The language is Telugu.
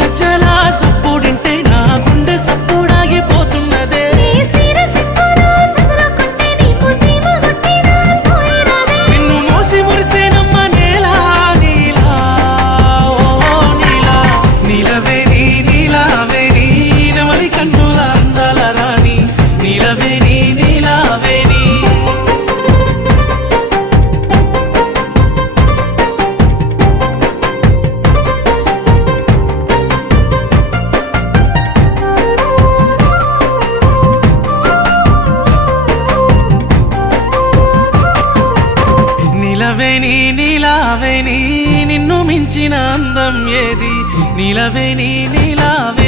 గజ్జలా సప్పుడింటే నా గుండె సప్పుడాగిపోతున్నదే నిన్ను మోసి మురిసేనమ్మ నేలా నీలా ఓ నీలా నీలవేణి నీలావేణి నెమలి కన్నుల అందాల రాణి నీలవేణి నీలావేణి నీలవేణి నీలావేణి నిన్ను మించిన అందం ఏది నీలవేణి నీలావేణి